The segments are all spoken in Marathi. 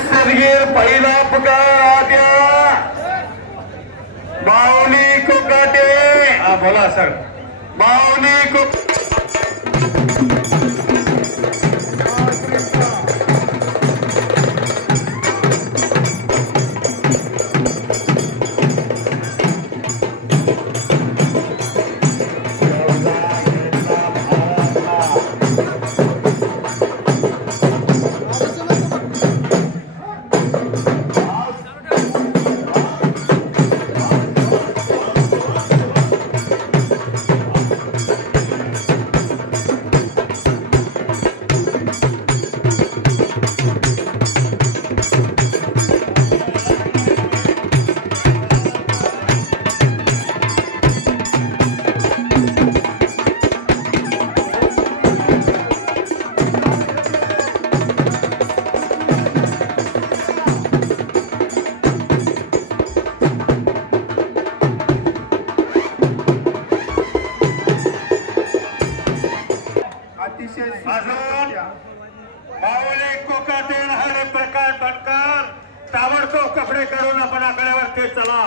सदगीर पहिला पुकार आद्या माऊली कोकाटे। हा बोला सर। माऊली को माऊली कोकाटे हरे प्रकाश बनकर ताबडतोब कपडे काढून आपण आकड्यावरती चला।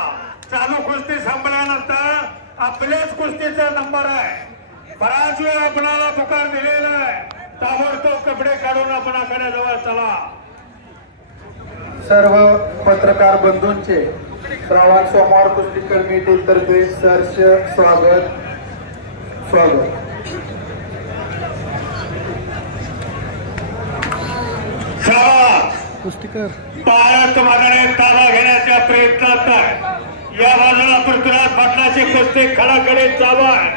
चालू कुस्ती संपल्यानंतर आपल्याच कुस्तीचा नंबर आहे। बराच वेळ आपणाला पुकार दिलेला आहे। ताबडतोब कपडे काढून आपण आकड्याजवळ चला। सर्व पत्रकार बंधूंचे श्रावण सोमवार कुस्ती कमिटीतर्फे सहर्ष स्वागत। कुस्तीकर भारत मागाने ताबा घेण्याच्या प्रयत्नात आहे। या बाजूला पृथ्वीराज पाटलाची कुस्ती खडाकडे चालू आहे।